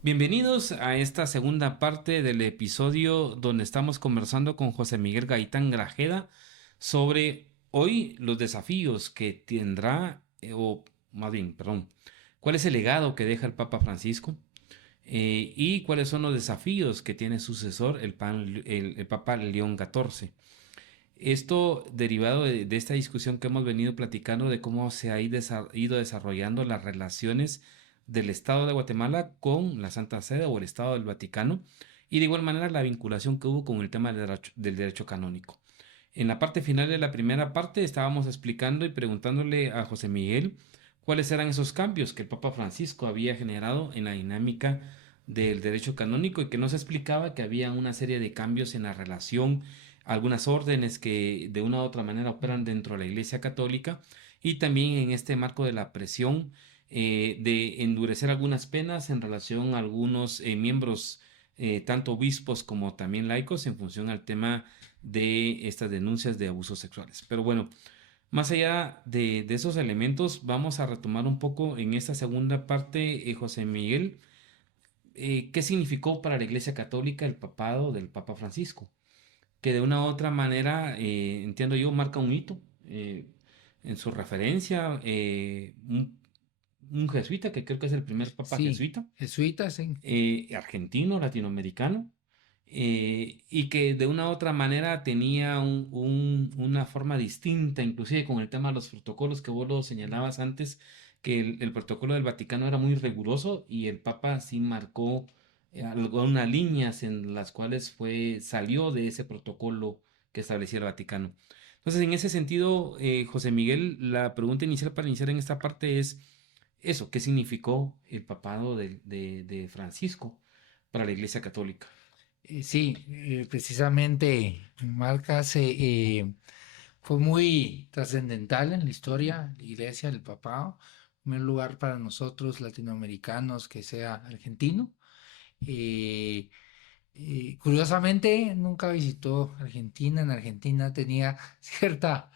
Bienvenidos a esta segunda parte del episodio donde estamos conversando con José Miguel Gaitán Grajeda sobre hoy los desafíos que tendrá, o más bien, perdón, cuál es el legado que deja el Papa Francisco y cuáles son los desafíos que tiene sucesor el Papa León XIV. Esto derivado de esta discusión que hemos venido platicando de cómo se ha ido desarrollando las relaciones del Estado de Guatemala con la Santa Sede o el Estado del Vaticano y de igual manera la vinculación que hubo con el tema del derecho canónico. En la parte final de la primera parte estábamos explicando y preguntándole a José Miguel cuáles eran esos cambios que el Papa Francisco había generado en la dinámica del derecho canónico y que nos explicaba que había una serie de cambios en la relación, algunas órdenes que de una u otra manera operan dentro de la Iglesia Católica y también en este marco de la presión de endurecer algunas penas en relación a algunos miembros, tanto obispos como también laicos, en función al tema de estas denuncias de abusos sexuales. Pero bueno, más allá de esos elementos, vamos a retomar un poco en esta segunda parte, José Miguel, qué significó para la Iglesia Católica el papado del Papa Francisco, que de una u otra manera, entiendo yo, marca un hito en su referencia, un jesuita, que creo que es el primer papa Sí, jesuita, jesuitas, sí. argentino, latinoamericano, y que de una u otra manera tenía una forma distinta, inclusive con el tema de los protocolos que vos lo señalabas antes, que el protocolo del Vaticano era muy riguroso y el Papa sí marcó algunas líneas en las cuales salió de ese protocolo que establecía el Vaticano. Entonces, en ese sentido, José Miguel, la pregunta inicial para iniciar en esta parte es eso, ¿qué significó el papado de Francisco para la Iglesia Católica? Sí, precisamente Marcas fue muy trascendental en la historia, la iglesia, el papado. En primer lugar para nosotros latinoamericanos que sea argentino. Eh, Curiosamente nunca visitó Argentina. En Argentina tenía cierta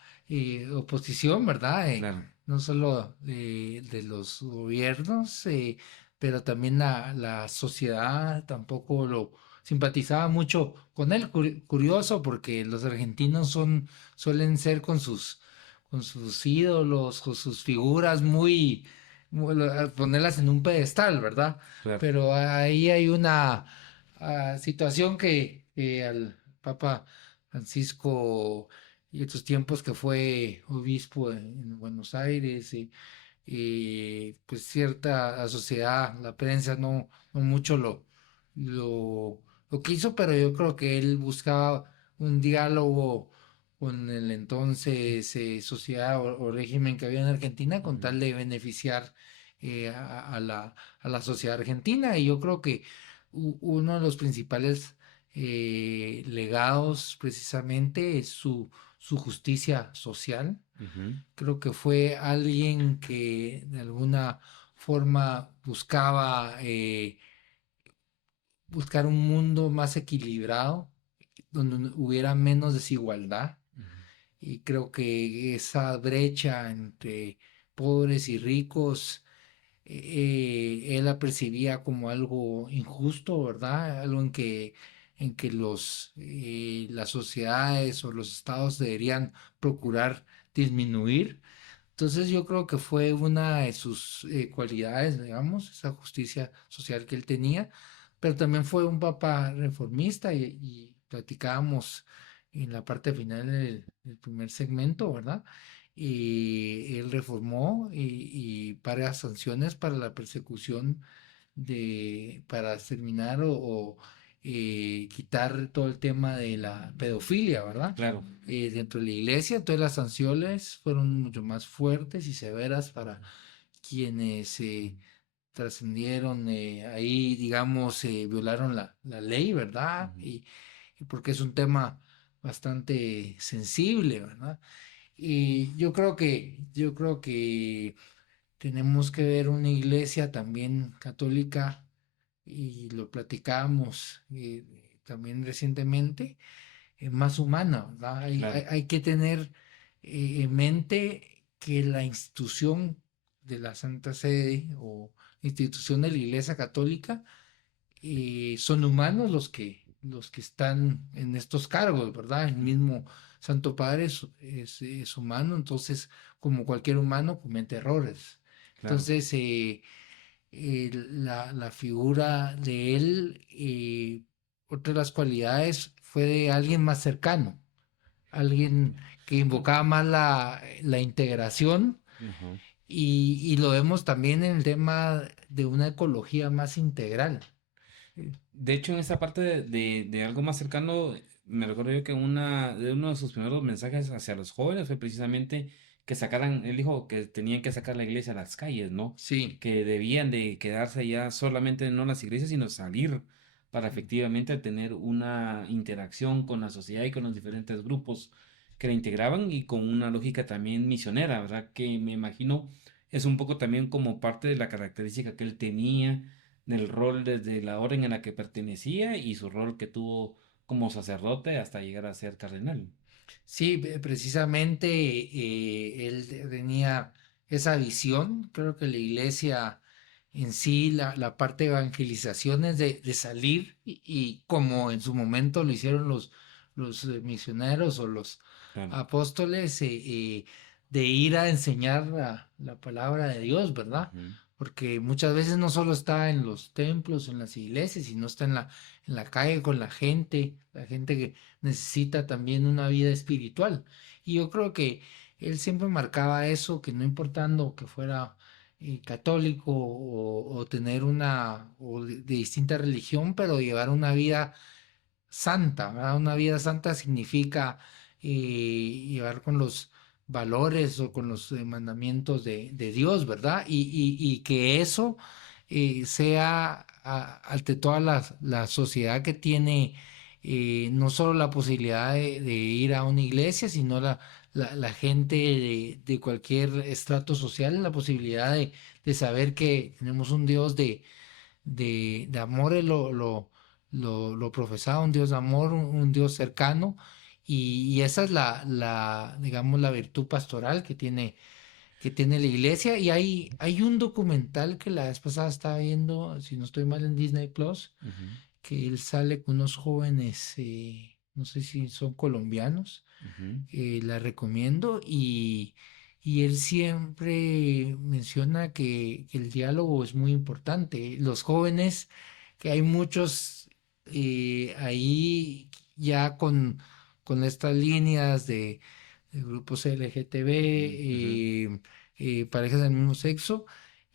oposición, ¿verdad? Claro, No solo de los gobiernos, pero también la sociedad tampoco lo simpatizaba mucho con él. Curioso porque los argentinos suelen ser con sus ídolos, con sus figuras ponerlas en un pedestal, ¿verdad? claro. Pero ahí hay una situación que al Papa Francisco y estos tiempos que fue obispo en Buenos Aires, pues cierta sociedad, la prensa no mucho lo, lo quiso, pero yo creo que él buscaba un diálogo con el entonces sociedad o régimen que había en Argentina con Ujú. tal de beneficiar a la sociedad argentina. Y yo creo que uno de los principales legados precisamente es su justicia social. Ujú. Creo que fue alguien que de alguna forma buscaba buscar un mundo más equilibrado, donde hubiera menos desigualdad. Ujú. Y creo que esa brecha entre pobres y ricos, él la percibía como algo injusto, ¿verdad? Algo en que las sociedades o los estados deberían procurar disminuir. Entonces yo creo que fue una de sus cualidades, digamos, esa justicia social que él tenía, pero también fue un papa reformista y platicábamos en la parte final del primer segmento, ¿verdad? Y él reformó y varias sanciones para la persecución para exterminar o quitar todo el tema de la pedofilia, ¿verdad? Claro, Dentro de la iglesia, entonces las sanciones fueron mucho más fuertes y severas para quienes trascendieron ahí, digamos, violaron la ley, ¿verdad? ujú, Y porque es un tema bastante sensible, ¿verdad? Y yo creo que tenemos que ver una iglesia también católica y lo platicamos también recientemente, más humana, ¿verdad? claro, Hay que tener en mente que la institución de la Santa Sede o institución de la Iglesia Católica son humanos los que están en estos cargos, ¿verdad? El mismo Santo Padre es humano, entonces, como cualquier humano, comete errores. Claro. Entonces, la figura de él, otra de las cualidades fue de alguien más cercano, alguien que invocaba más la integración Ajá. y lo vemos también en el tema de una ecología más integral. De hecho, en esa parte de algo más cercano, me recuerdo yo que de uno de sus primeros mensajes hacia los jóvenes fue precisamente que sacaran, él dijo que tenían que sacar la iglesia a las calles, ¿no? Sí, Que debían de quedarse ya solamente no en las iglesias, sino salir para efectivamente tener una interacción con la sociedad y con los diferentes grupos que la integraban y con una lógica también misionera, ¿verdad? Que me imagino es un poco también como parte de la característica que él tenía del rol desde la orden en la que pertenecía y su rol que tuvo como sacerdote hasta llegar a ser cardenal. sí, precisamente él tenía esa visión. Creo que la iglesia en sí, la parte de evangelización es de salir y como en su momento lo hicieron los misioneros o los Claro. apóstoles, de ir a enseñar la palabra de Dios, ¿verdad? Ujú. Porque muchas veces no solo está en los templos, en las iglesias, sino está en la calle con la gente que necesita también una vida espiritual. Y yo creo que él siempre marcaba eso, que no importando que fuera católico o tener una o de distinta religión, pero llevar una vida santa, ¿verdad? Una vida santa significa llevar con los valores o con los mandamientos de Dios, ¿verdad? Y que eso sea ante toda la sociedad que tiene no solo la posibilidad de ir a una iglesia, sino la gente de cualquier estrato social, la posibilidad de saber que tenemos un Dios de amor, lo profesaba, un Dios de amor, un Dios cercano, y esa es digamos, la virtud pastoral que tiene la iglesia. Y hay un documental que la vez pasada estaba viendo, si no estoy mal, en Disney Plus, Ujú. que él sale con unos jóvenes, no sé si son colombianos, Ujú. la recomiendo y él siempre menciona que el diálogo es muy importante. Los jóvenes, que hay muchos ahí ya con estas líneas de grupos LGTB, Ujú. parejas del mismo sexo,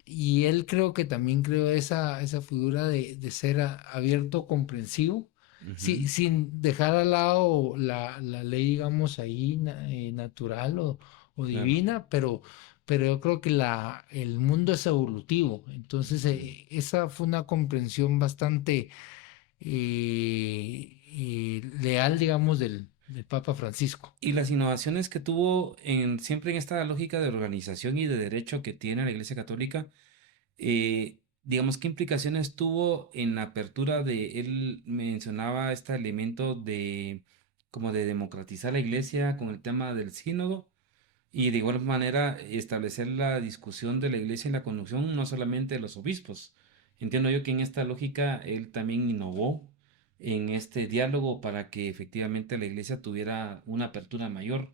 y él creo que también creó esa figura de ser abierto, comprensivo, Ujú. sin dejar al lado la ley, digamos, ahí natural o Claro. divina, pero yo creo que el mundo es evolutivo. Entonces, Ujú. esa fue una comprensión bastante leal, digamos, del Papa Francisco. Y las innovaciones que tuvo siempre en esta lógica de organización y de derecho que tiene la Iglesia Católica, digamos, ¿qué implicaciones tuvo en la apertura él mencionaba este elemento de como de democratizar la Iglesia con el tema del sínodo y de igual manera establecer la discusión de la Iglesia en la conducción no solamente de los obispos? Entiendo yo que en esta lógica él también innovó en este diálogo para que efectivamente la Iglesia tuviera una apertura mayor.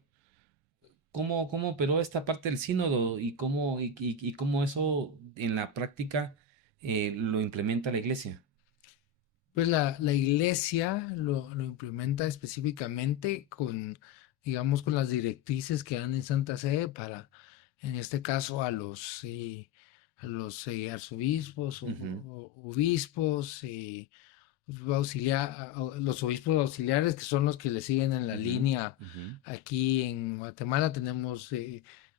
¿Cómo operó esta parte del sínodo y cómo eso en la práctica lo implementa la iglesia? Pues la iglesia lo implementa específicamente digamos, con las directrices que dan en Santa Sede para, en este caso, a los arzobispos Ujú. o obispos, los obispos auxiliares, que son los que le siguen en la Ujú. línea. Ujú. Aquí en Guatemala tenemos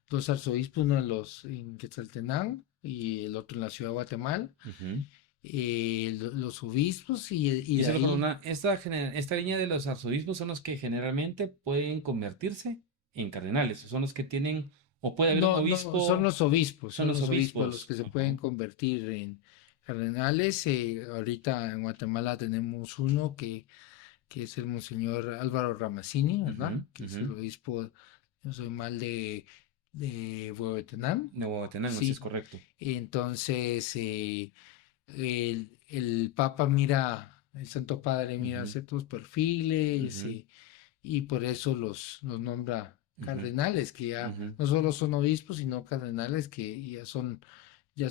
dos arzobispos, uno en Quetzaltenango y el otro en la ciudad de Guatemala, Ujú. los obispos y Y de solo con ahí esta línea de los arzobispos son los que generalmente pueden convertirse en cardenales, son los que tienen, o puede haber un no, obispo, son son los los obispos los obispos. que se pueden Ajá. convertir en cardenales. Ahorita en Guatemala tenemos uno que es el Monseñor Álvaro Ramazzini, ¿verdad? Ujú. Que es Ujú. el obispo, no soy mal, de Huehuetenango. De Huehuetenango, sí es Sí, correcto. entonces el Papa mira, el Santo Padre mira Ujú, ciertos perfiles, ujú, y por eso los nombra ujú, cardenales, que ya ujú. no solo son obispos, sino cardenales que ya son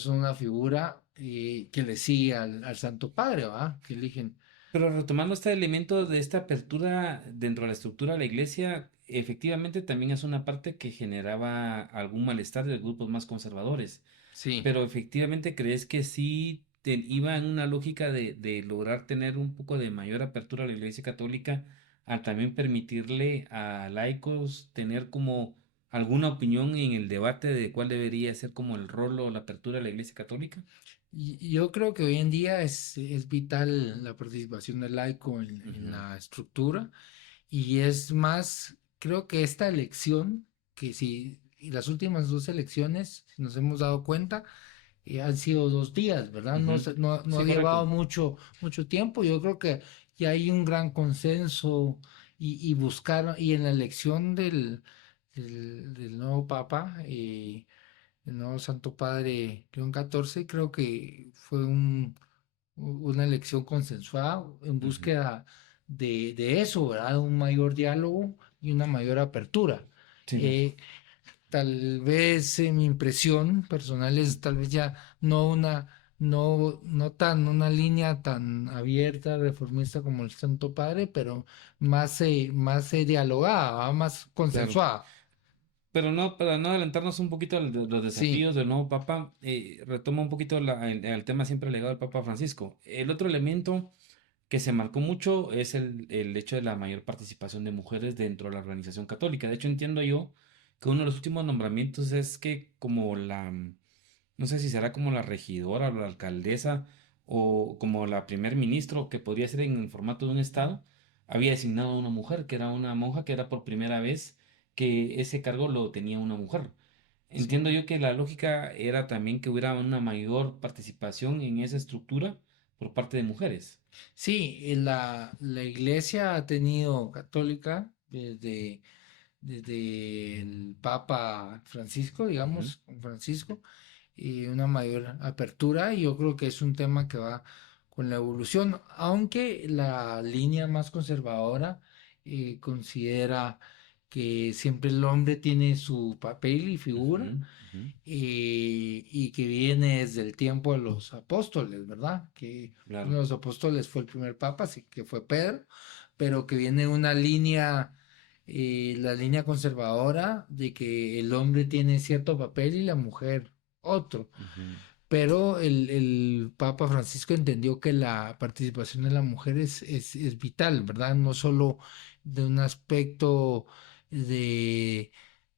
una figura que le sigue al Santo Padre, ¿va? Que eligen. Pero retomando este elemento de esta apertura dentro de la estructura de la iglesia, efectivamente también es una parte que generaba algún malestar de los grupos más conservadores. Sí. Pero efectivamente, ¿crees que sí iba en una lógica de lograr tener un poco de mayor apertura a la Iglesia Católica, a también permitirle a laicos tener como alguna opinión en el debate de cuál debería ser como el rol o la apertura de la Iglesia Católica? Y yo creo que hoy en día es vital la participación del laico en Ujú, la estructura, y es más, creo que esta elección, que si y las últimas dos elecciones, si nos hemos dado cuenta, han sido 2 días, ¿verdad? ujú. No Sí, ha llevado correcto. mucho tiempo. Yo creo que ya hay un gran consenso, y buscar, y en la elección del nuevo Papa, el nuevo Santo Padre León XIV, creo que fue una elección consensuada en Ujú. búsqueda de eso, ¿verdad? Un mayor diálogo y una mayor apertura. Sí, no. Eh, Tal vez mi impresión personal es tal vez ya no no tan una línea tan abierta, reformista como el Santo Padre, pero más dialogada, ¿va? Más Claro. consensuada. Pero no, para no adelantarnos un poquito a los Sí, desafíos del nuevo Papa, retoma un poquito el tema siempre legado al Papa Francisco. El otro elemento que se marcó mucho es el hecho de la mayor participación de mujeres dentro de la organización católica. De hecho, entiendo yo que uno de los últimos nombramientos es que como no sé si será como la regidora o la alcaldesa o como la primer ministro, que podría ser en el formato de un estado, había designado a una mujer, que era una monja, que era por primera vez que ese cargo lo tenía una mujer. sí. Entiendo yo que la lógica era también que hubiera una mayor participación en esa estructura por parte de mujeres. Sí, la iglesia ha tenido católica desde el Papa Francisco, Ujú, digamos, con Francisco, y una mayor apertura, y yo creo que es un tema que va con la evolución, aunque la línea más conservadora considera que siempre el hombre tiene su papel y ujú, figura, ujú. y que viene desde el tiempo de los apóstoles, ¿verdad? Que uno Claro. de los apóstoles fue el primer papa, sí, que fue Pedro, pero que viene una línea, la línea conservadora de que el hombre tiene cierto papel y la mujer otro. Ujú, Pero el Papa Francisco entendió que la participación de la mujer es vital, ¿verdad? No solo de un aspecto de,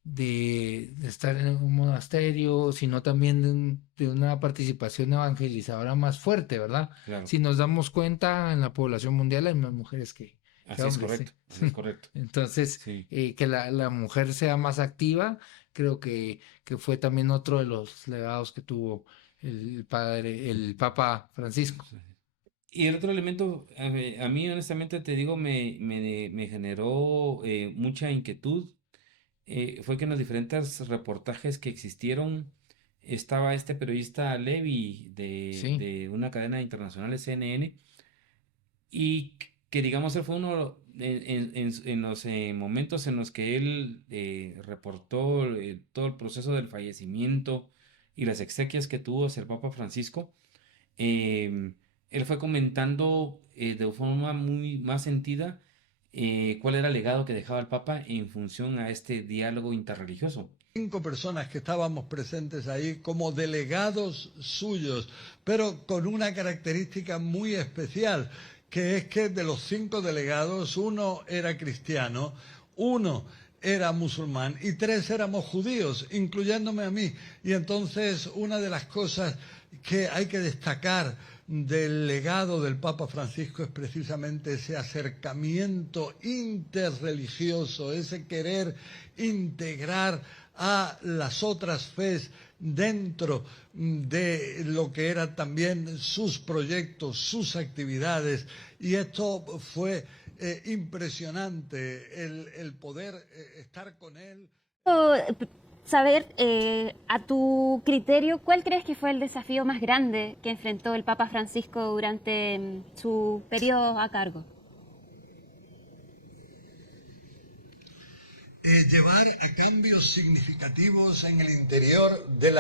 de estar en un monasterio, sino también de una participación evangelizadora más fuerte, ¿verdad? claro. Si nos damos cuenta, en la población mundial hay más mujeres que Así es hombres, correcto. ¿sí? Así es correcto. Entonces, Sí. que la mujer sea más activa, creo que fue también otro de los legados que tuvo el Papa Francisco. Sí. Y el otro elemento, a mí honestamente te digo, me generó mucha inquietud, fue que en los diferentes reportajes que existieron estaba este periodista Levi Sí, de una cadena internacional, CNN, y que digamos él fue uno en los momentos en los que él reportó todo el proceso del fallecimiento y las exequias que tuvo hacia el Papa Francisco. Él fue comentando de forma muy más sentida cuál era el legado que dejaba el Papa en función a este diálogo interreligioso. 5 personas que estábamos presentes ahí como delegados suyos, pero con una característica muy especial, que es que de los 5 delegados, uno era cristiano, uno era musulmán y 3 éramos judíos, incluyéndome a mí. Y entonces una de las cosas que hay que destacar del legado del Papa Francisco es precisamente ese acercamiento interreligioso, ese querer integrar a las otras fes dentro de lo que eran también sus proyectos, sus actividades. Y esto fue impresionante, el poder estar con él. saber, a tu criterio, ¿cuál crees que fue el desafío más grande que enfrentó el Papa Francisco durante su periodo a cargo? Llevar a cambios significativos en el interior de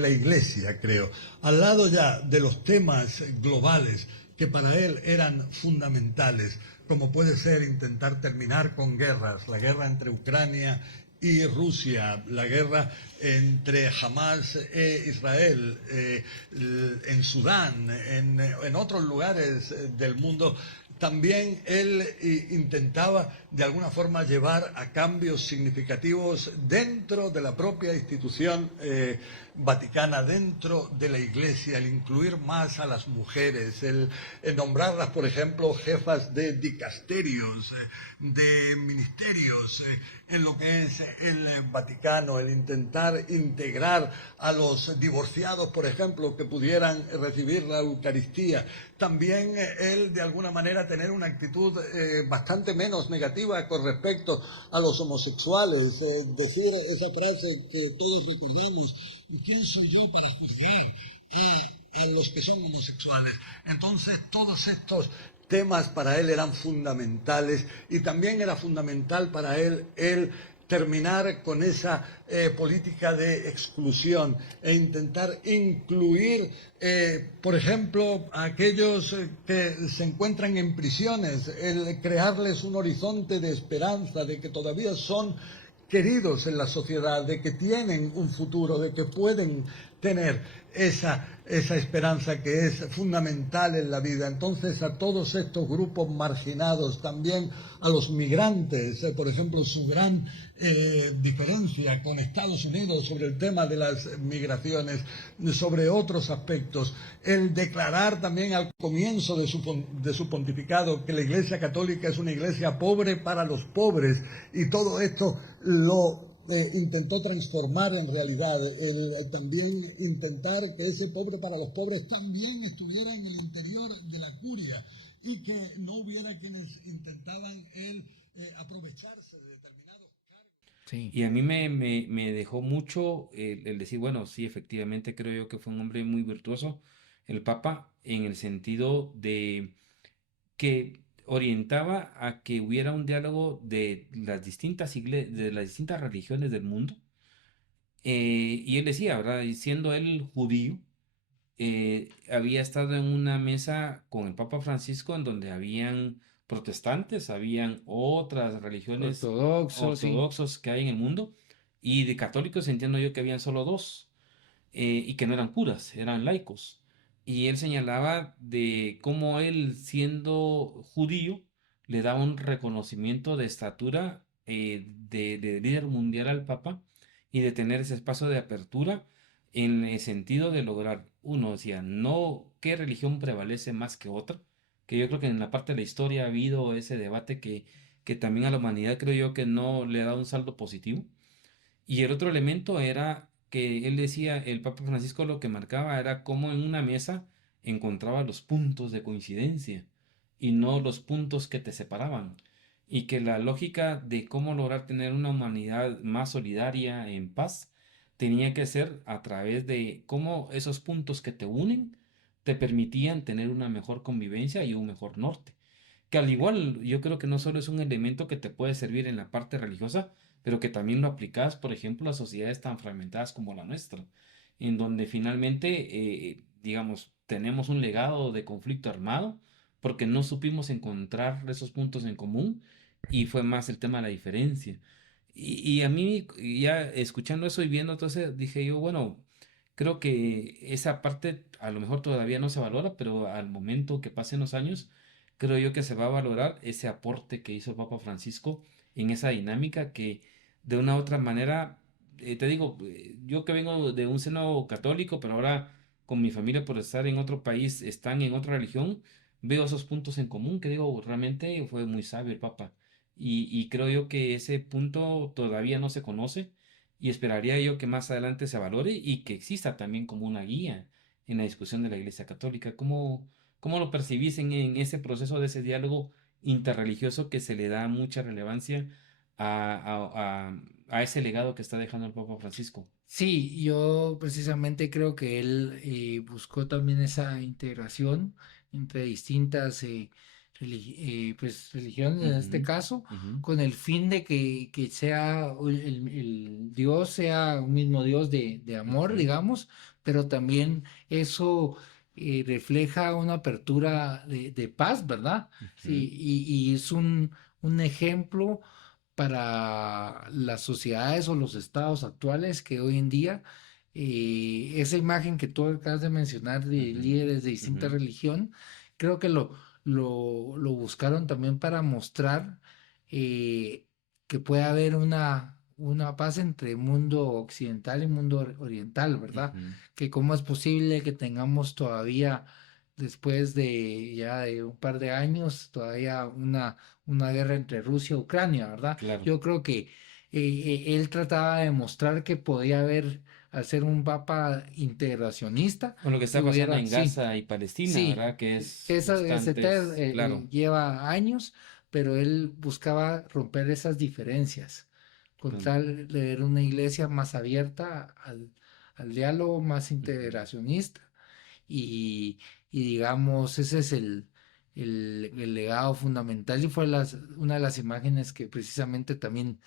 la Iglesia, creo. Al lado ya de los temas globales que para él eran fundamentales, como puede ser intentar terminar con guerras, la guerra entre Ucrania y Rusia, la guerra entre Hamas e Israel, en Sudán, en otros lugares del mundo. También él intentaba de alguna forma llevar a cambios significativos dentro de la propia institución vaticana, dentro de la Iglesia, el incluir más a las mujeres, el nombrarlas, por ejemplo, jefas de dicasterios, de ministerios, en lo que es el Vaticano, el intentar integrar a los divorciados, por ejemplo, que pudieran recibir la Eucaristía. También él, de alguna manera, tener una actitud bastante menos negativa con respecto a los homosexuales, decir esa frase que todos recordamos: ¿quién soy yo para juzgar a los que son homosexuales? Entonces, todos estos temas para él eran fundamentales, y también era fundamental para él el terminar con esa política de exclusión e intentar incluir, por ejemplo, a aquellos que se encuentran en prisiones, el crearles un horizonte de esperanza, de que todavía son queridos en la sociedad, de que tienen un futuro, de que pueden tener esa esperanza que es fundamental en la vida. Entonces, a todos estos grupos marginados, también a los migrantes, por ejemplo, su gran diferencia con Estados Unidos sobre el tema de las migraciones, sobre otros aspectos, el declarar también al comienzo de su pontificado que la Iglesia Católica es una iglesia pobre para los pobres, y todo esto lo intentó transformar en realidad, también intentar que ese pobre para los pobres también estuviera en el interior de la curia, y que no hubiera quienes intentaban aprovecharse de determinados cargos. Sí, Y a mí me dejó mucho el decir, bueno, sí, efectivamente creo yo que fue un hombre muy virtuoso, el Papa, en el sentido de que orientaba a que hubiera un diálogo de las distintas de las distintas religiones del mundo. Y él decía, ¿verdad? Y siendo él judío, había estado en una mesa con el Papa Francisco en donde habían protestantes, habían otras religiones ortodoxo, sí. ortodoxos que hay en el mundo, y de católicos entiendo yo que habían solo dos, y que no eran curas, eran laicos. Y él señalaba de cómo él, siendo judío, le daba un reconocimiento de estatura, de líder mundial al Papa, y de tener ese espacio de apertura en el sentido de lograr, uno decía, no qué religión prevalece más que otra, que yo creo que en la parte de la historia ha habido ese debate que también a la humanidad creo yo que no le da un saldo positivo. Y el otro elemento era que él decía, el Papa Francisco lo que marcaba era cómo en una mesa encontraba los puntos de coincidencia y no los puntos que te separaban. Y que la lógica de cómo lograr tener una humanidad más solidaria, en paz, tenía que ser a través de cómo esos puntos que te unen te permitían tener una mejor convivencia y un mejor norte. Que al igual yo creo que no solo es un elemento que te puede servir en la parte religiosa, pero que también lo aplicas, por ejemplo, a sociedades tan fragmentadas como la nuestra, en donde finalmente, digamos, tenemos un legado de conflicto armado porque no supimos encontrar esos puntos en común, y fue más el tema de la diferencia. Y a mí, ya escuchando eso y viendo todo eso, dije yo, bueno, creo que esa parte a lo mejor todavía no se valora, pero al momento que pasen los años, creo yo que se va a valorar ese aporte que hizo el Papa Francisco en esa dinámica que de una u otra manera, te digo, yo que vengo de un seno católico, pero ahora con mi familia por estar en otro país, están en otra religión, veo esos puntos en común que digo, realmente fue muy sabio el Papa. Y creo yo que ese punto todavía no se conoce, y esperaría yo que más adelante se valore y que exista también como una guía en la discusión de la Iglesia Católica. ¿Cómo lo percibís en ese proceso de ese diálogo interreligioso que se le da mucha relevancia a ese legado que está dejando el Papa Francisco. Sí, yo precisamente creo que él buscó también esa integración entre distintas pues, religiones en este Ujú, caso, ujú, con el fin de que sea el Dios sea un mismo Dios de amor, ujú, digamos, pero también eso refleja una apertura de paz, ¿verdad? ujú, Sí, y es un ejemplo para las sociedades o los estados actuales que hoy en día esa imagen que tú acabas de mencionar de ujú, líderes de ujú, distinta religión, creo que lo buscaron también para mostrar eh, que puede haber una paz entre mundo occidental y mundo oriental, ¿verdad? ujú. Que cómo es posible que tengamos todavía, después de ya de un par de años, todavía una guerra entre Rusia y Ucrania, ¿verdad? Claro. Yo creo que él trataba de mostrar que podía haber, al ser un papa integracionista, Con lo que que está pasando hubiera, en sí, Gaza y Palestina, sí, ¿verdad? Que es esa bastantes, claro. lleva años, pero él buscaba romper esas diferencias, con Claro. tal de ver una iglesia más abierta al diálogo, más Ujú, integracionista y, y digamos, ese es el legado fundamental y fue una de las imágenes que precisamente también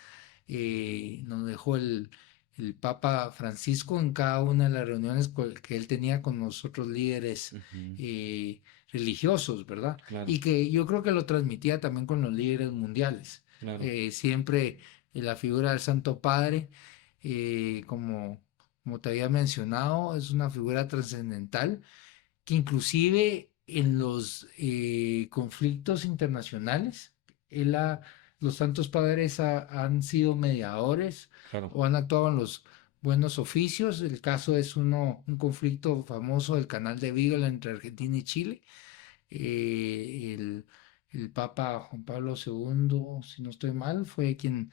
nos dejó el Papa Francisco en cada una de las reuniones que él tenía con los otros líderes ujú, eh, religiosos, ¿verdad? claro, Y que yo creo que lo transmitía también con los líderes mundiales. claro. Siempre la figura del Santo Padre, como te había mencionado, es una figura trascendental que inclusive en los conflictos internacionales, él los santos padres han sido mediadores Claro. o han actuado en los buenos oficios. El caso es un conflicto famoso del Canal de Beagle entre Argentina y Chile. Eh, el, el Papa Juan Pablo II, si no estoy mal, fue quien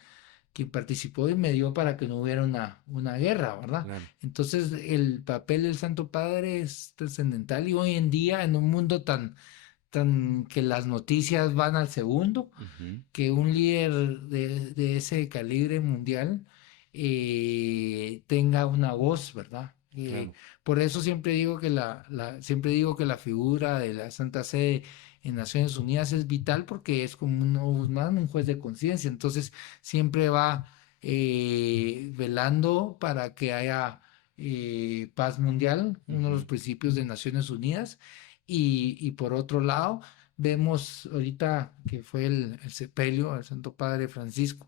participó y medió para que no hubiera una guerra, ¿verdad? Claro. Entonces el papel del Santo Padre es trascendental y hoy en día en un mundo tan que las noticias van al segundo, Ujú, que un líder de ese calibre mundial tenga una voz, ¿verdad? claro. Por eso siempre digo que siempre digo que la figura de la Santa Sede en Naciones Unidas es vital porque es como un ombudsman, un juez de conciencia. Entonces siempre va velando para que haya paz mundial, uno de los Ujú, principios de Naciones Unidas. Y por otro lado, vemos ahorita que fue el sepelio al Santo Padre Francisco,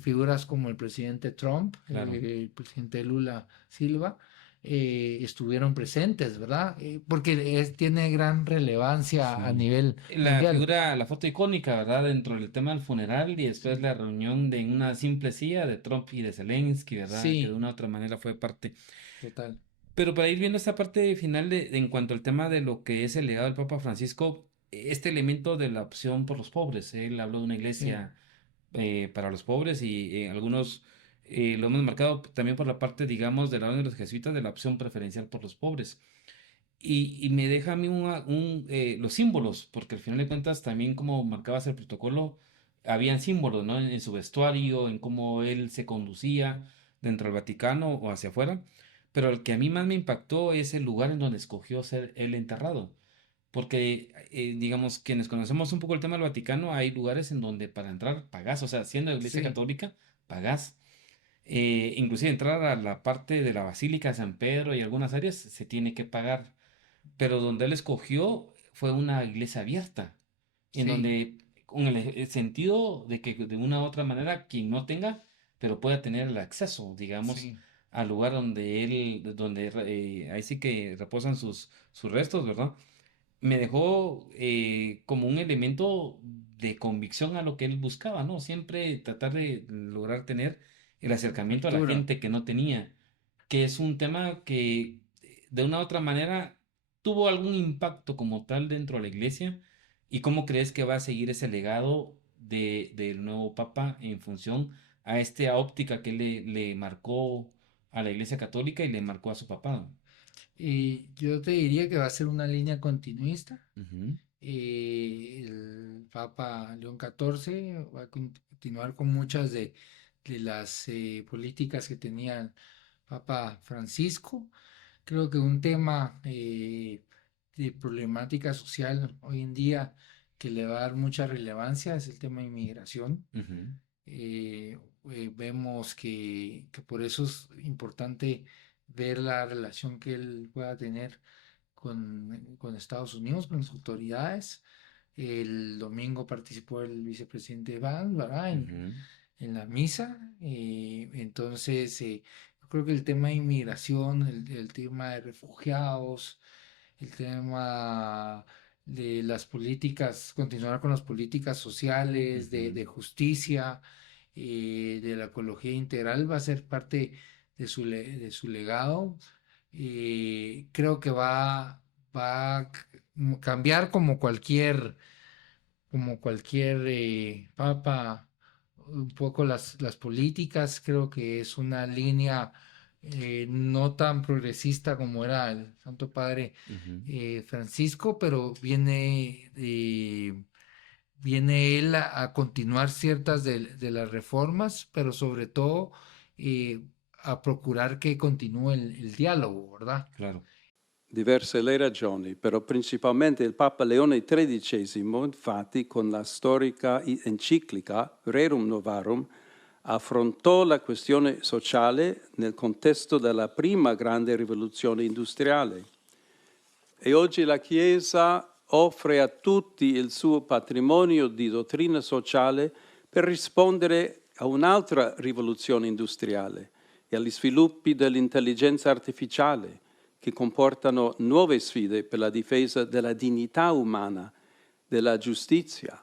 figuras como el presidente Trump, claro. el presidente Lula Silva, estuvieron presentes, ¿verdad? Porque tiene gran relevancia a Sí. nivel La mundial. figura, la foto icónica, ¿verdad? Dentro del tema del funeral y después Sí, la reunión de una simple silla de Trump y de Zelensky, ¿verdad? Que de sí, una u otra manera fue parte. total. Pero para ir viendo esta parte final en cuanto al tema de lo que es el legado del Papa Francisco, este elemento de la opción por los pobres, él habló de una Sí, iglesia para los pobres y algunos lo hemos marcado también por la parte, digamos, de la orden de los jesuitas de la opción preferencial por los pobres. Y me deja a mí los símbolos, porque al final de cuentas también como marcabas el protocolo, habían símbolos, ¿no? En su vestuario, en cómo él se conducía dentro del Vaticano o hacia afuera. Pero el que a mí más me impactó es el lugar en donde escogió ser él enterrado. Porque, digamos, quienes conocemos un poco el tema del Vaticano, hay lugares en donde para entrar pagás, o sea, siendo iglesia sí, católica, pagás. Inclusive entrar a la parte de la Basílica de San Pedro y algunas áreas se tiene que pagar, pero donde él escogió fue una iglesia abierta, en sí, donde con el sentido de que de una u otra manera quien no tenga, pero pueda tener el acceso, digamos, sí, al lugar donde donde ahí sí que reposan sus restos, ¿verdad? Me dejó como un elemento de convicción a lo que él buscaba, ¿no? Siempre tratar de lograr tener el acercamiento a la apertura. gente que no tenía, que es un tema que de una u otra manera tuvo algún impacto como tal dentro de la iglesia y cómo crees que va a seguir ese legado del nuevo papa en función a esta óptica que le marcó a la iglesia católica y le marcó a su papá. Yo te diría que va a ser una línea continuista. Ujú, El Papa León XIV va a continuar con muchas de las políticas que tenía el Papa Francisco. Creo que un tema de problemática social hoy en día que le va a dar mucha relevancia es el tema de inmigración. ujú, Vemos que por eso es importante ver la relación que él pueda tener con Estados Unidos, con las autoridades. El domingo participó el vicepresidente Vance, ¿verdad? ujú, En la misa. Entonces, yo creo que el tema de inmigración, el tema de refugiados, el tema de las políticas, continuar con las políticas sociales, ujú. de justicia, de la ecología integral, va a ser parte de su legado. Creo que va a cambiar como cualquier papa, un poco las políticas. Creo que es una línea no tan progresista como era el Santo Padre Ujú. Francisco, pero viene él a continuar ciertas de las reformas, pero sobre todo eh, a procurar que continúe el diálogo, ¿verdad? Claro. Diverse le ragioni, però principalmente il Papa Leone XIII, infatti, con la storica enciclica Rerum Novarum, affrontò la questione sociale nel contesto della prima grande rivoluzione industriale. E oggi la Chiesa offre a tutti il suo patrimonio di dottrina sociale per rispondere a un'altra rivoluzione industriale e agli sviluppi dell'intelligenza artificiale, che comportano nuove sfide per la difesa della dignità umana, della giustizia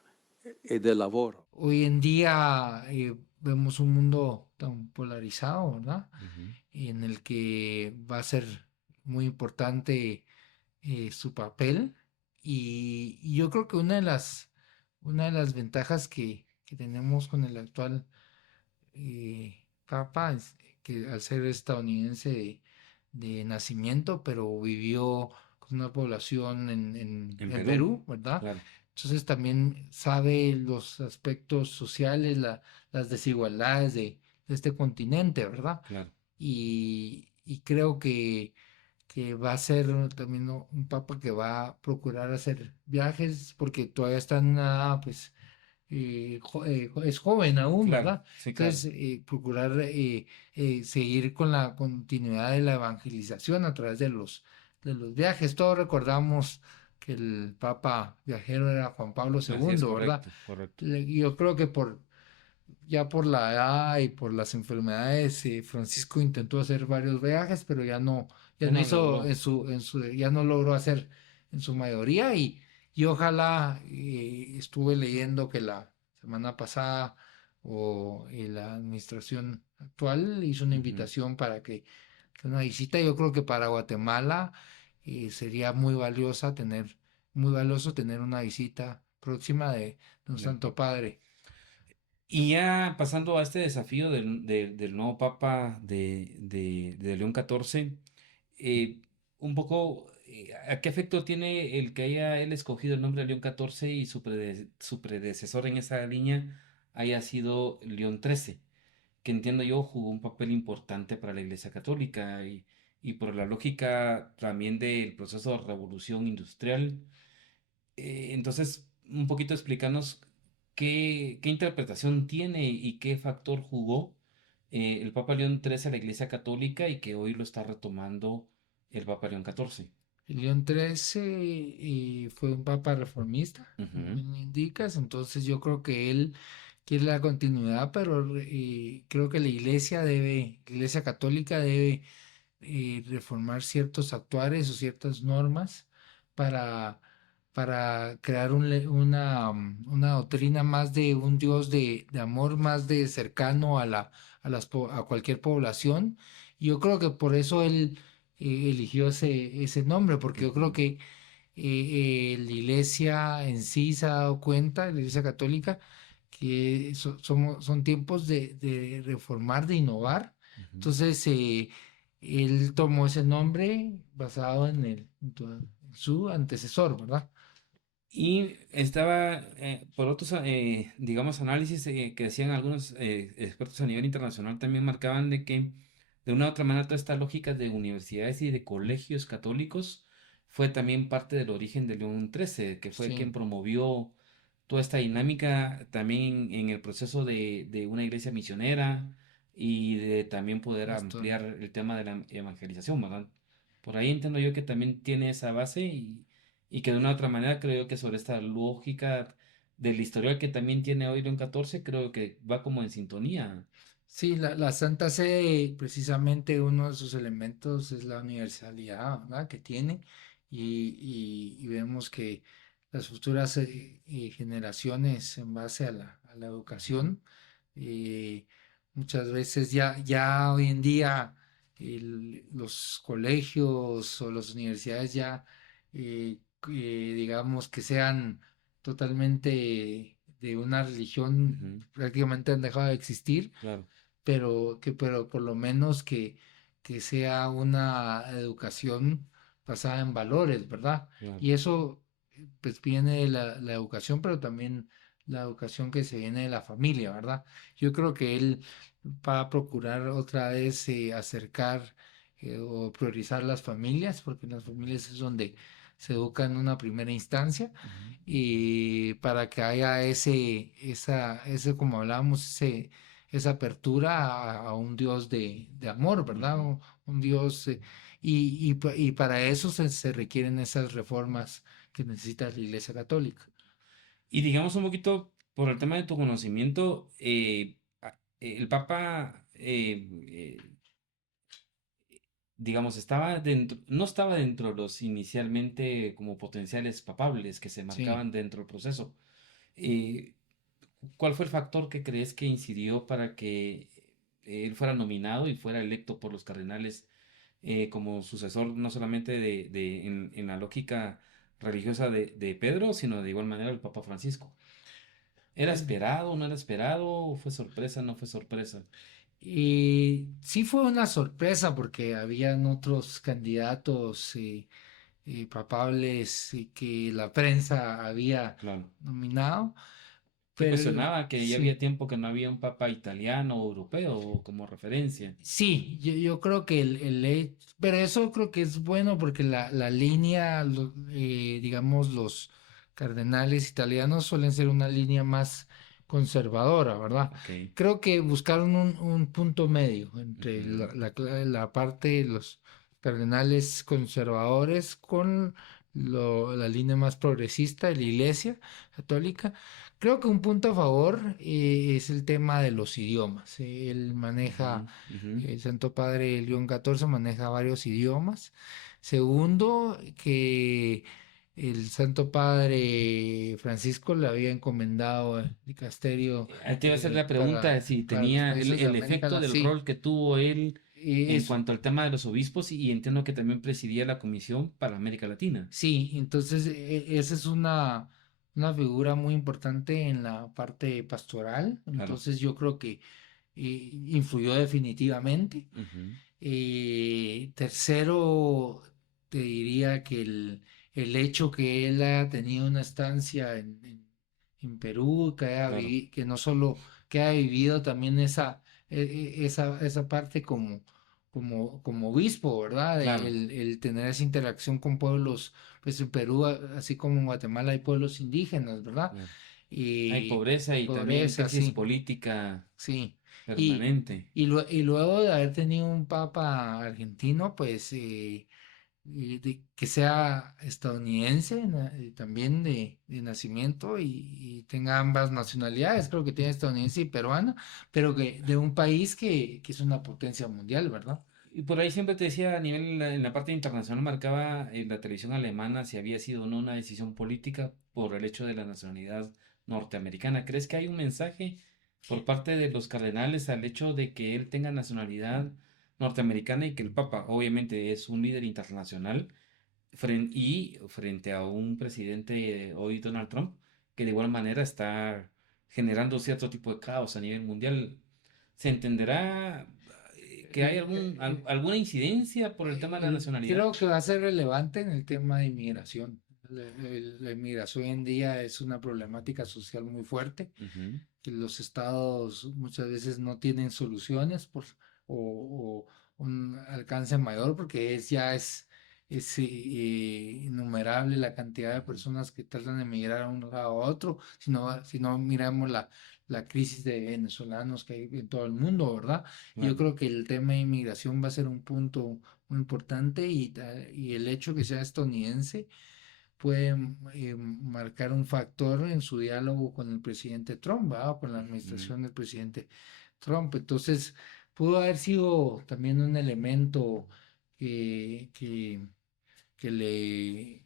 e del lavoro. Hoy en día vemos un mundo tan polarizado, ¿verdad? Ujú, En el que va a ser muy importante su papel y yo creo que una de las ventajas que tenemos con el actual Papa es que al ser estadounidense de nacimiento, pero vivió con una población en en Perú, Perú, ¿verdad? claro, Entonces también sabe los aspectos sociales, las desigualdades de este continente, ¿verdad? claro. Y creo que va a ser también un papa que va a procurar hacer viajes porque todavía está en una edad, pues, es joven aún, Claro, ¿verdad? sí, claro. Entonces, procurar seguir con la continuidad de la evangelización a través de los viajes. Todos recordamos que el papa viajero era Juan Pablo Así es, II, ¿verdad? correcto, correcto. Yo creo que ya por la edad y por las enfermedades, Francisco intentó hacer varios viajes, pero ya Ya no no hizo logró. ya no logró hacer en su mayoría y ojalá, estuve leyendo que la semana pasada la administración actual hizo una Ujú, invitación para que una visita. Yo creo que para Guatemala sería muy valioso tener una visita próxima de un claro. Santo Padre. Y ya pasando a este desafío del nuevo Papa de León XIV, un poco, ¿a qué efecto tiene el que haya él escogido el nombre de León XIV y su predecesor en esa línea haya sido León XIII? Que entiendo yo jugó un papel importante para la Iglesia Católica y por la lógica también del proceso de revolución industrial. Entonces, un poquito explicarnos qué interpretación tiene y qué factor jugó el Papa León XIII a la Iglesia Católica y que hoy lo está retomando el Papa León XIV. León XIII fue un papa reformista, como Ujú, bien lo indicas, entonces yo creo que él quiere la continuidad, pero creo que la Iglesia Católica debe reformar ciertos actuares o ciertas normas para, para crear una doctrina más de un Dios de amor, más de cercano a cualquier población. Y yo creo que por eso él eligió ese nombre, porque yo creo ujú, que la iglesia en sí se ha dado cuenta, la iglesia católica, que son tiempos de reformar, de innovar. ujú. Entonces, él tomó ese nombre basado en su antecesor, ¿verdad? Y estaba, por otros, digamos, análisis que hacían algunos expertos a nivel internacional, también marcaban de que, de una u otra manera, toda esta lógica de universidades y de colegios católicos fue también parte del origen de León XIII, que fue quien Sí, promovió toda esta dinámica también en el proceso de una iglesia misionera y de también poder pastor. ampliar el tema de la evangelización, ¿verdad? Por ahí entiendo yo que también tiene esa base y que de una u otra manera creo que sobre esta lógica del historial que también tiene hoy León XIV, creo que va como en sintonía. Sí, la Santa Sede, precisamente uno de sus elementos es la universalidad, ¿verdad? Que tiene y vemos que las futuras generaciones en base a la educación, eh, muchas veces ya hoy en día los colegios o las universidades ya, digamos que sean totalmente de una religión, Ujú, prácticamente han dejado de existir, claro, pero por lo menos que sea una educación basada en valores, ¿verdad? claro. Y eso pues viene de la educación, pero también la educación que se viene de la familia, ¿verdad? Yo creo que él va a procurar otra vez acercar o priorizar las familias, porque en las familias es donde se educa en una primera instancia, Ujú. y para que haya ese, como hablábamos, esa apertura a un Dios de amor, ¿verdad? Ujú. Un Dios, y para eso se requieren esas reformas que necesita la Iglesia Católica. Y digamos un poquito por el tema de tu conocimiento, el Papa, digamos, estaba dentro, no estaba dentro de los inicialmente como potenciales papables que se Sí. marcaban dentro del proceso. Eh, ¿Cuál fue el factor que crees que incidió para que él fuera nominado y fuera electo por los cardenales como sucesor no solamente en la lógica religiosa de Pedro, sino de igual manera el Papa Francisco? ¿Era esperado, no era esperado? ¿Fue sorpresa, no fue sorpresa? Y sí fue una sorpresa porque habían otros candidatos papables que la prensa había Claro. nominado, Se pero cuestionaba que ya había sí. tiempo que no había un papa italiano o europeo como referencia. Sí, yo creo que pero eso creo que es bueno porque la línea, digamos, los cardenales italianos suelen ser una línea más conservadora, ¿verdad? Ok. Creo que buscaron un punto medio entre Ujú. la parte de los cardenales conservadores con la línea más progresista de la Iglesia Católica. Creo que un punto a favor es el tema de los idiomas. Él maneja, Ujú, ujú. el Santo Padre León XIV maneja varios idiomas. Segundo, que el Santo Padre Francisco le había encomendado el dicasterio Te iba a hacer la pregunta si para los tenía países de el América efecto del Sí, rol que tuvo él en es, cuanto al tema de los obispos y entiendo que también presidía la Comisión para América Latina. sí, entonces esa es una figura muy importante en la parte pastoral. Claro. Entonces yo creo que influyó definitivamente. Ujú. Tercero, te diría que el hecho que él haya tenido una estancia en Perú, Claro, que no solo que haya vivido también esa parte como obispo, ¿verdad? claro. El tener esa interacción con pueblos, pues en Perú, así como en Guatemala hay pueblos indígenas, ¿verdad? Claro. Hay Y pobreza y también pobreza, crisis sí. política Sí, y, permanente. y luego de haber tenido un papa argentino, pues que sea estadounidense también de nacimiento y tenga ambas nacionalidades, creo que tiene estadounidense y peruana, pero que de un país que es una potencia mundial, ¿verdad? Y por ahí siempre te decía a nivel en la parte internacional marcaba en la televisión alemana si había sido o no una decisión política por el hecho de la nacionalidad norteamericana. ¿Crees que hay un mensaje por parte de los cardenales al hecho de que él tenga nacionalidad norteamericana y que el Papa obviamente es un líder internacional y frente a un presidente hoy Donald Trump que de igual manera está generando cierto tipo de caos a nivel mundial? ¿Se entenderá? que hay alguna incidencia por el tema de la nacionalidad? Creo que va a ser relevante en el tema de inmigración. La inmigración hoy en día es una problemática social muy fuerte, Ujú, que los estados muchas veces no tienen soluciones o un alcance mayor porque es innumerable la cantidad de personas que tratan de emigrar a un lado a otro. Si no miramos la crisis de venezolanos que hay en todo el mundo, ¿verdad? Yo claro. creo que el tema de inmigración va a ser un punto muy importante y el hecho que sea estadounidense puede marcar un factor en su diálogo con el presidente Trump, ¿verdad? O con la Ujú. administración del presidente Trump. Entonces, pudo haber sido también un elemento que, que, que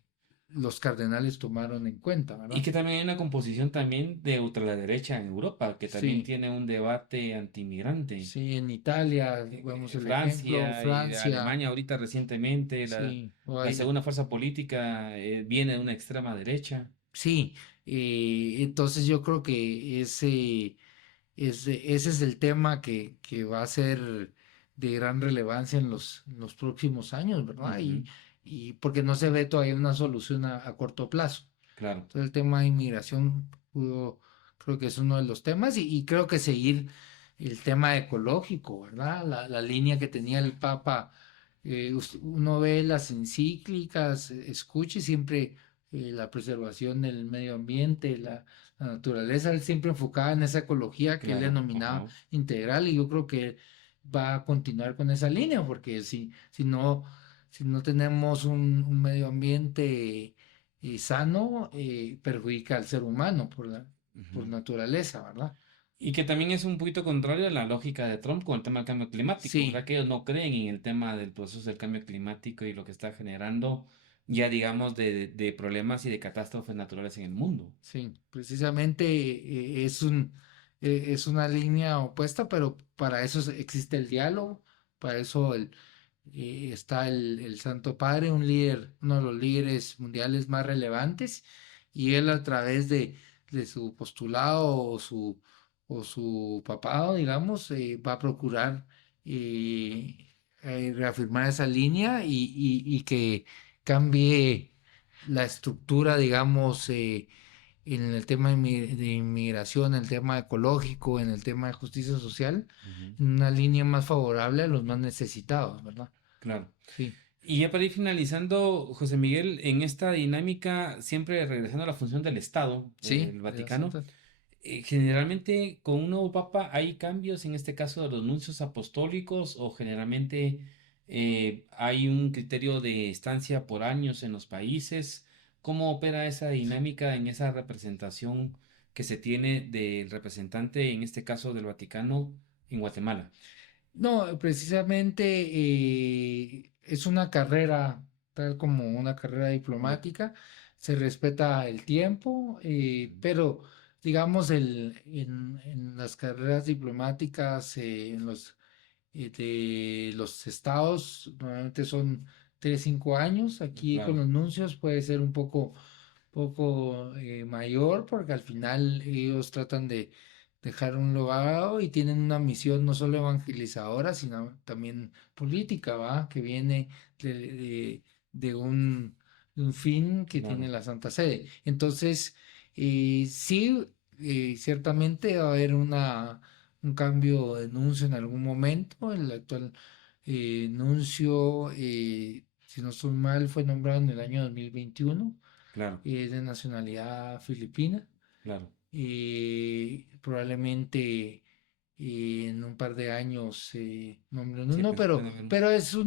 los cardenales tomaron en cuenta, Y ¿verdad? que también hay una composición también de ultraderecha en Europa, que también Sí, tiene un debate antimigrante. sí, en Italia, vemos el ejemplo, Francia y Francia, Alemania ahorita recientemente, sí, o la hay segunda fuerza política viene de una extrema derecha. sí, entonces yo creo que ese es el tema que va a ser de gran relevancia en los próximos años, ¿verdad? Y, Ujú, y porque no se ve todavía una solución a corto plazo. claro. Entonces el tema de inmigración creo que es uno de los temas y creo que seguir el tema ecológico, ¿verdad? La línea que tenía el Papa, uno ve las encíclicas, escuche siempre la preservación del medio ambiente, la naturaleza, él siempre enfocada en esa ecología que él Claro, denominaba ajá. integral y yo creo que va a continuar con esa línea porque si no tenemos un medio ambiente sano, perjudica al ser humano por Ujú. naturaleza, ¿verdad? Y que también es un poquito contrario a la lógica de Trump con el tema del cambio climático, ¿verdad? Sí, Que ellos no creen en el tema del proceso del cambio climático y lo que está generando ya digamos de problemas y de catástrofes naturales en el mundo. sí, precisamente es una línea opuesta, pero para eso existe el diálogo, para eso está el Santo Padre, uno de los líderes mundiales más relevantes, y él a través de su postulado o su papado, digamos, va a procurar eh, reafirmar esa línea y que cambie la estructura, digamos, en el tema de inmigración, en el tema ecológico, en el tema de justicia social, Ujú, en una línea más favorable a los más necesitados, ¿verdad? claro. Sí, Y ya para ir finalizando, José Miguel, en esta dinámica, siempre regresando a la función del Estado, sí, el de la Vaticano, Santa. generalmente con un nuevo papa hay cambios, en este caso de los nuncios apostólicos, o generalmente hay un criterio de estancia por años en los países. ¿Cómo opera esa dinámica en esa representación que se tiene del representante, en este caso del Vaticano, en Guatemala? No, precisamente es una carrera, tal como una carrera Ya. diplomática, se respeta el tiempo, pero digamos en las carreras diplomáticas, de los estados, normalmente son 3, 5 años. Aquí con Claro, los nuncios puede ser un poco mayor, porque al final ellos tratan de dejar un legado y tienen una misión no solo evangelizadora, sino también política, ¿va? Que viene de, de- de un fin que tiene claro. la Santa Sede. Entonces, sí, ciertamente va a haber un cambio de nuncio en algún momento. El actual nuncio, si no estoy mal, fue nombrado en el año 2021, Claro, es de nacionalidad filipina. claro. Probablemente en un par de años nombren Sí, uno, pues pero, puede haber pero es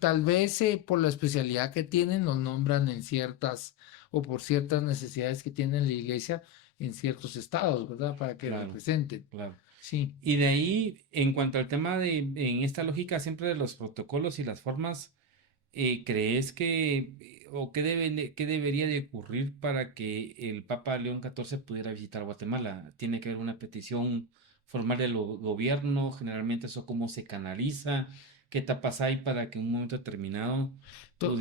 tal vez por la especialidad que tienen, los nombran en ciertas o por ciertas necesidades que tiene la iglesia en ciertos estados, ¿verdad? Para que claro, representen. claro. Sí. Y de ahí, en cuanto al tema en esta lógica siempre de los protocolos y las formas, ¿crees o qué debería de ocurrir para que el Papa León XIV pudiera visitar Guatemala? ¿Tiene que haber una petición formal del gobierno? Generalmente eso cómo se canaliza, qué etapas hay para que en un momento determinado To-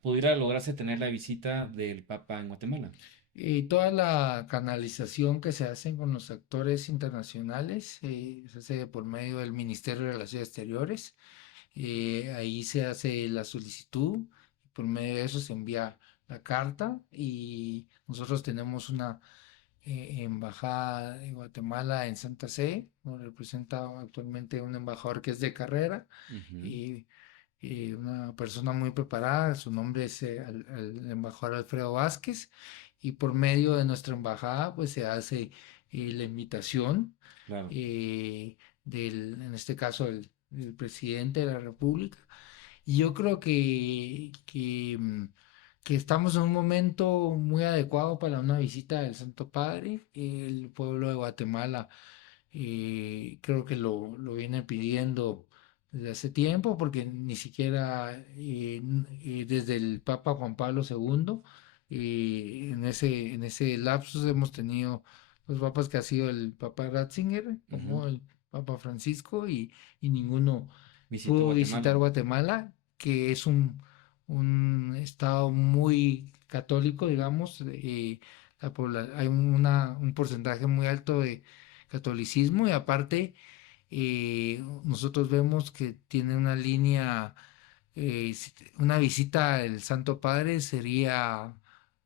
pudiera lograrse tener la visita del Papa en Guatemala. Toda la canalización que se hace con los actores internacionales se hace por medio del Ministerio de Relaciones Exteriores. Ahí se hace la solicitud, por medio de eso se envía la carta y nosotros tenemos una embajada de Guatemala en Santa Fe, nos representa actualmente un embajador que es de carrera Ujú. y una persona muy preparada, su nombre es el embajador Alfredo Vázquez, y por medio de nuestra embajada pues se hace la invitación Claro, eh, en este caso, el presidente de la República. Y yo creo que estamos en un momento muy adecuado para una visita del Santo Padre. El pueblo de Guatemala creo que lo viene pidiendo desde hace tiempo, porque ni siquiera desde el Papa Juan Pablo II, en ese lapsus hemos tenido los papas que ha sido el Papa Ratzinger, ujú. como el Papa Francisco, y ninguno Visitó pudo Guatemala. visitar Guatemala, que es un estado muy católico, digamos. Hay un porcentaje muy alto de catolicismo, y aparte nosotros vemos que tiene una línea, una visita del Santo Padre sería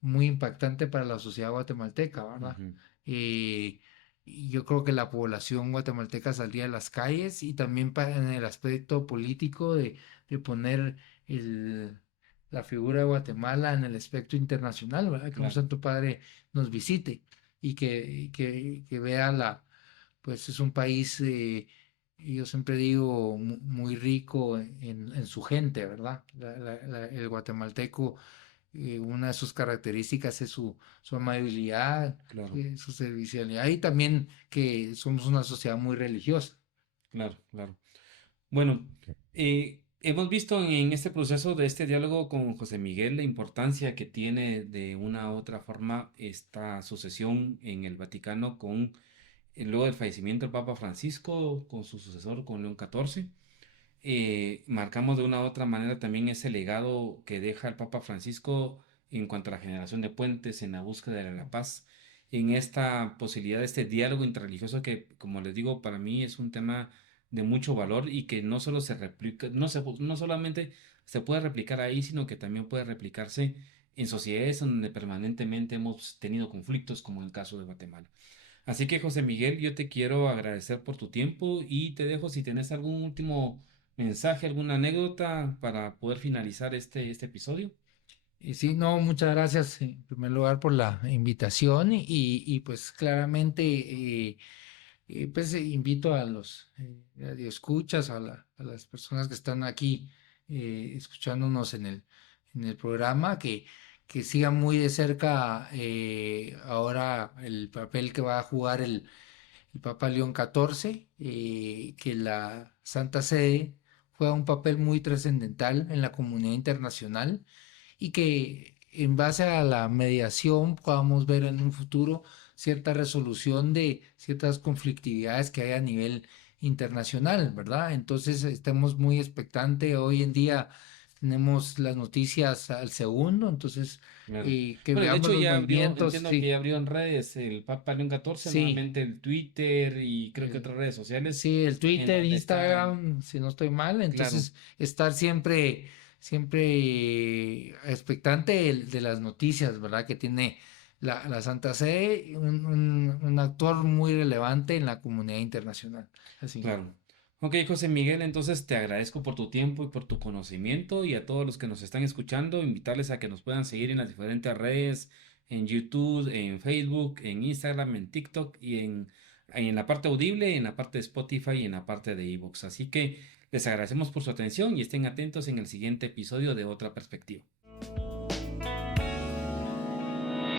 muy impactante para la sociedad guatemalteca, ¿verdad? Ujú. Eh, y yo creo que la población guatemalteca saldría a las calles, y también en el aspecto político de poner el, la figura de Guatemala en el aspecto internacional, ¿verdad? Que un Claro, Santo Padre nos visite y que vea pues es un país, yo siempre digo, muy rico en su gente, ¿verdad? El guatemalteco, una de sus características es su amabilidad, claro, su servicialidad, y también que somos una sociedad muy religiosa. claro, claro. Bueno, hemos visto en este proceso de este diálogo con José Miguel la importancia que tiene de una u otra forma esta sucesión en el Vaticano con luego del fallecimiento del Papa Francisco, con su sucesor, con León XIV. Marcamos de una u otra manera también ese legado que deja el Papa Francisco en cuanto a la generación de puentes, en la búsqueda de la paz, en esta posibilidad de este diálogo interreligioso que, como les digo, para mí es un tema de mucho valor y que no solo se replica, no solamente se puede replicar ahí, sino que también puede replicarse en sociedades en donde permanentemente hemos tenido conflictos, como en el caso de Guatemala. Así que José Miguel, yo te quiero agradecer por tu tiempo y te dejo si tenés algún último mensaje, alguna anécdota para poder finalizar este episodio. Y sí, no, muchas gracias en primer lugar por la invitación, y pues claramente pues invito a los radioescuchas, a las personas que están aquí escuchándonos en el programa, que sigan muy de cerca ahora el papel que va a jugar el Papa León XIV, que la Santa Sede juega un papel muy trascendental en la comunidad internacional, y que en base a la mediación podamos ver en un futuro cierta resolución de ciertas conflictividades que hay a nivel internacional, ¿verdad? Entonces estemos muy expectantes. Hoy en día tenemos las noticias al segundo, entonces Claro. que Bueno, de veamos hecho los ya abrió, movimientos, entiendo que ya sí, abrió en redes el Papa León XIV, sí, nuevamente el Twitter y creo que el, otras redes sociales sí, el en Twitter, donde está, Instagram, si no estoy mal. claro, Entonces estar siempre expectante de las noticias, ¿verdad? Que tiene la Santa Sede, un actor muy relevante en la comunidad internacional. Así. claro. Ok, José Miguel, entonces te agradezco por tu tiempo y por tu conocimiento y a todos los que nos están escuchando, invitarles a que nos puedan seguir en las diferentes redes, en YouTube, en Facebook, en Instagram, en TikTok y en la parte audible, en la parte de Spotify y en la parte de iVoox. Así que les agradecemos por su atención y estén atentos en el siguiente episodio de Otra Perspectiva.